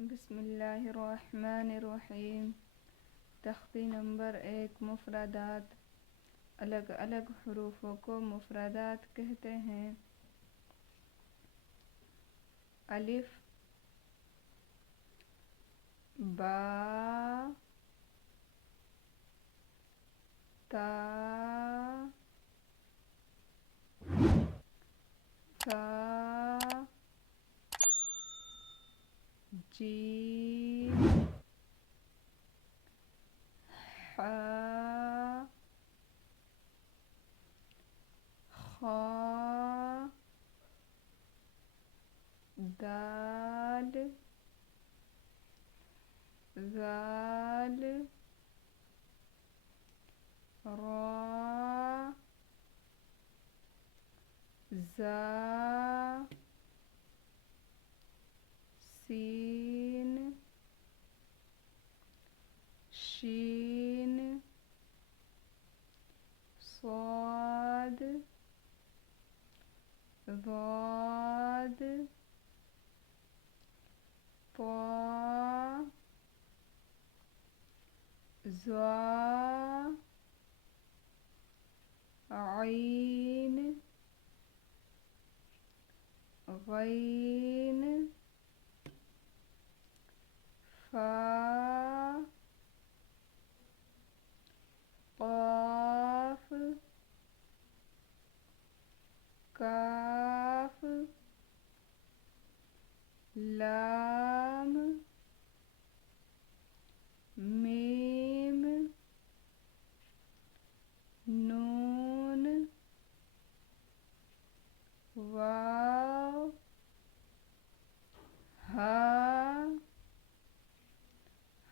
बिस्मिल्लाहिर्रहमानिर्रहीम। तख्ती नंबर 1 मुफ़रदात। अलग अलग हरूफों को मुफ़रदात कहते हैं। अलिफ, बा, ता, सा, जीम, हा, खा, दाल, ज़ाल, रा, ज़ा, सीन, शीन, स्वाद, ज़ाद, ता, ज़ा, आइन, गैन, फा, क़ाफ, काफ, लाम, मीम, नून, वाव, हा,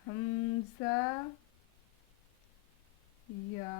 हमज़ा, या।